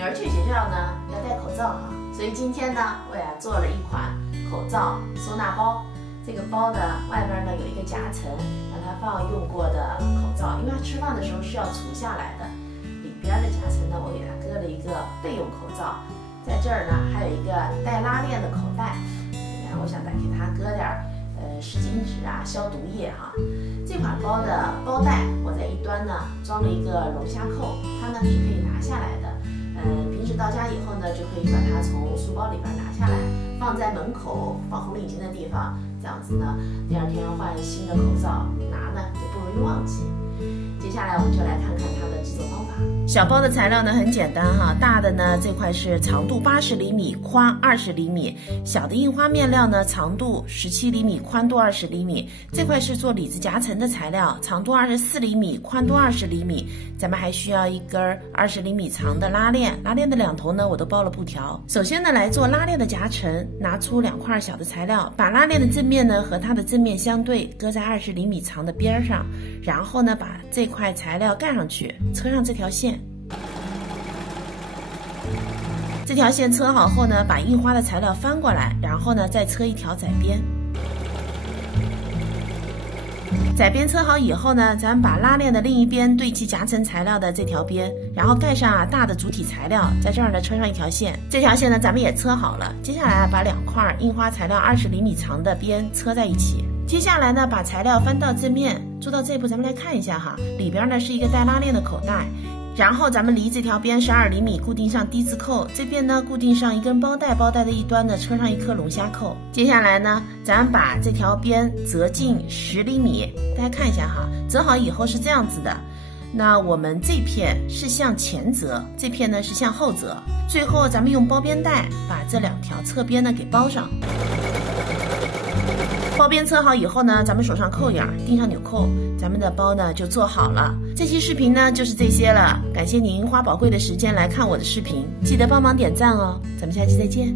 女儿去学校呢要戴口罩哈，所以今天呢我也做了一款口罩收纳包。这个包呢外边呢有一个夹层，让它放用过的口罩，因为它吃饭的时候是要除下来的。里边的夹层呢，我给它搁了一个备用口罩，在这儿呢还有一个带拉链的口袋，我想再给它搁点湿巾纸啊、消毒液哈。这款包的包带，我在一端呢装了一个龙虾扣，它呢是可以拿下来的。平时到家以后呢，就可以把它从书包里边拿下来，放在门口放红领巾的地方，这样子呢，第二天换新的口罩拿呢也不容易忘记。接下来我们就来看看它的制作方法。小包的材料呢很简单哈，大的呢这块是长度80厘米，宽20厘米；小的印花面料呢长度17厘米，宽度20厘米。这块是做里子夹层的材料，长度24厘米，宽度20厘米。咱们还需要一根20厘米长的拉链，拉链的两头呢我都包了布条。首先呢来做拉链的夹层，拿出2块小的材料，把拉链的正面呢和它的正面相对，搁在20厘米长的边上，然后呢把这块材料盖上去，车上这条线。这条线车好后呢，把印花的材料翻过来，然后呢再车一条窄边。窄边车好以后呢，咱们把拉链的另一边对齐夹层材料的这条边，然后盖上大的主体材料，在这儿呢车上一条线。这条线呢咱们也车好了，接下来把2块印花材料20厘米长的边车在一起。接下来呢把材料翻到正面，做到这一步咱们来看一下哈，里边呢是一个带拉链的口袋。然后咱们离这条边12厘米固定上低字扣，这边呢固定上一根包带，包带的一端呢车上一颗龙虾扣。接下来呢，咱们把这条边折进10厘米，大家看一下哈，折好以后是这样子的。那我们这片是向前折，这片呢是向后折。最后咱们用包边带把这2条侧边呢给包上。包边车好以后呢，咱们手上扣眼，钉上纽扣，咱们的包呢就做好了。这期视频呢就是这些了，感谢您花宝贵的时间来看我的视频，记得帮忙点赞哦，咱们下期再见。